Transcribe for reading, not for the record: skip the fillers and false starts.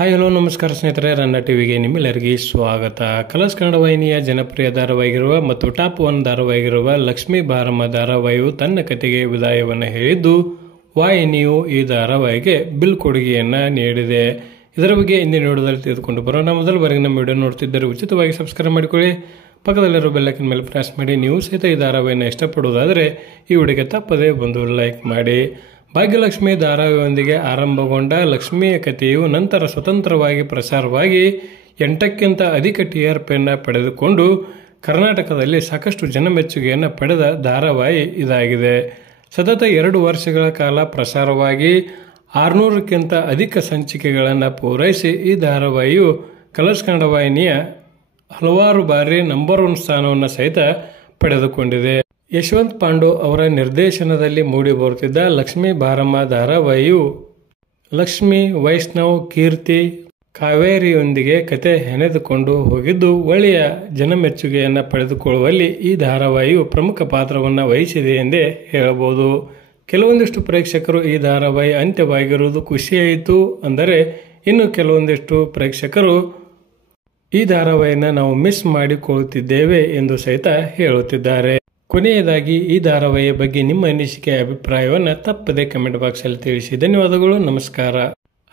Hi hello ನಮಸ್ಕಾರ ಸ್ನೇಹಿತರೆ, ರನ್ನ ಟಿವಿಗೆ ನಿಮ್ಮೆಲ್ಲರಿಗೆ ಸ್ವಾಗತ. ಕಲರ್ಸ್ ಕನ್ನಡ ವಾಹಿನಿಯ ಜನಪ್ರಿಯ ಧಾರಾವಾಹಿಗಿರುವ ಮತ್ತು ಟಾಪ್ 1 ಧಾರಾವಾಹಿಗಿರುವ ಲಕ್ಷ್ಮೀ ಬಾರಮ್ಮ ಧಾರಾವಾಹಿಯು ತನ್ನ ಕತೆಗೆ ವಿದಾಯವನ್ನು ಹೇಳಿದ್ದು, ವಾಹಿನಿಯು ಈ ಧಾರಾವಾಹಿಗೆ ಬೀಳ್ಕೊಡುಗೆಯನ್ನು ನೀಡಿದೆ. ಇದರ ಬಗ್ಗೆ ಇಂದಿನ ವಿಡಿಯೋದಲ್ಲಿ ತಿಳಿದುಕೊಂಡು ಬರೋಣ. ಮೊದಲ ಬಾರಿಗೆ ನಮ್ಮ ವಿಡಿಯೋ ನೋಡ್ತಿದ್ದರೆ ಉಚಿತವಾಗಿ ಸಬ್ಸ್ಕ್ರೈಬ್ ಮಾಡಿಕೊಳ್ಳಿ, ಪಕ್ಕದಲ್ಲಿರೋ ಬೆಲ್ಲೈಕನ್ ಮೇಲೆ ಪ್ರೆಸ್ ಮಾಡಿ. ನೀವು ಸಹಿತ ಈ ಧಾರಾವಾಹಿಯನ್ನು ಇಷ್ಟಪಡುವುದಾದರೆ ಈ ವಿಡಿಯೋಗೆ ತಪ್ಪದೆ ಒಂದು ಲೈಕ್ ಮಾಡಿ. ಭಾಗ್ಯಲಕ್ಷ್ಮಿ ಧಾರಾವಾಹಿಯೊಂದಿಗೆ ಆರಂಭಗೊಂಡ ಲಕ್ಷ್ಮಿಯ ಕಥೆಯು ನಂತರ ಸ್ವತಂತ್ರವಾಗಿ ಪ್ರಸಾರವಾಗಿ 8ಕ್ಕಿಂತ ಅಧಿಕ TRP ಪಡೆದುಕೊಂಡು ಕರ್ನಾಟಕದಲ್ಲಿ ಸಾಕಷ್ಟು ಜನಮೆಚ್ಚುಗೆಯನ್ನು ಪಡೆದ ಧಾರಾವಾಹಿ ಇದಾಗಿದೆ. ಸತತ 2 ವರ್ಷಗಳ ಕಾಲ ಪ್ರಸಾರವಾಗಿ 600ಕ್ಕಿಂತ ಅಧಿಕ ಸಂಚಿಕೆಗಳನ್ನು ಪೂರೈಸಿ ಈ ಧಾರಾವಾಹಿಯು ಕಲರ್ಸ್ ಕನ್ನಡ ವಾಹಿನಿಯ ಹಲವಾರು ಬಾರಿ ನಂಬರ್ 1 ಸ್ಥಾನವನ್ನು ಸಹಿತ ಪಡೆದುಕೊಂಡಿದೆ. ಯಶವಂತ್ ಪಾಂಡು ಅವರ ನಿರ್ದೇಶನದಲ್ಲಿ ಮೂಡಿ ಬರುತ್ತಿದ್ದ ಲಕ್ಷ್ಮೀ ಬಾರಮ್ಮ ಧಾರಾವಾಹಿಯು ಲಕ್ಷ್ಮಿ, ವೈಷ್ಣವ್, ಕೀರ್ತಿ, ಕಾವೇರಿಯೊಂದಿಗೆ ಕತೆ ಹೆಣೆದುಕೊಂಡು ಹೋಗಿದ್ದು ಒಳ್ಳೆಯ ಜನಮೆಚ್ಚುಗೆಯನ್ನು ಪಡೆದುಕೊಳ್ಳುವಲ್ಲಿ ಈ ಧಾರಾವಾಹಿಯು ಪ್ರಮುಖ ಪಾತ್ರವನ್ನು ವಹಿಸಿದೆ ಎಂದೇ ಹೇಳಬಹುದು. ಕೆಲವೊಂದಿಷ್ಟು ಪ್ರೇಕ್ಷಕರು ಈ ಧಾರಾವಾಹಿ ಅಂತ್ಯವಾಗಿರುವುದು ಖುಷಿಯಾಯಿತು ಅಂದರೆ, ಇನ್ನು ಕೆಲವೊಂದಿಷ್ಟು ಪ್ರೇಕ್ಷಕರು ಈ ಧಾರಾವಾಹಿಯನ್ನು ನಾವು ಮಿಸ್ ಮಾಡಿಕೊಳ್ಳುತ್ತಿದ್ದೇವೆ ಎಂದು ಸಹಿತ ಹೇಳುತ್ತಿದ್ದಾರೆ. ಕೊನೆಯದಾಗಿ ಈ ಧಾರಾವಾಹಿಯ ಬಗ್ಗೆ ನಿಮ್ಮ ಅನಿಸಿಕೆ ಅಭಿಪ್ರಾಯವನ್ನು ತಪ್ಪದೆ ಕಮೆಂಟ್ ಬಾಕ್ಸಲ್ಲಿ ತಿಳಿಸಿ. ಧನ್ಯವಾದಗಳು, ನಮಸ್ಕಾರ.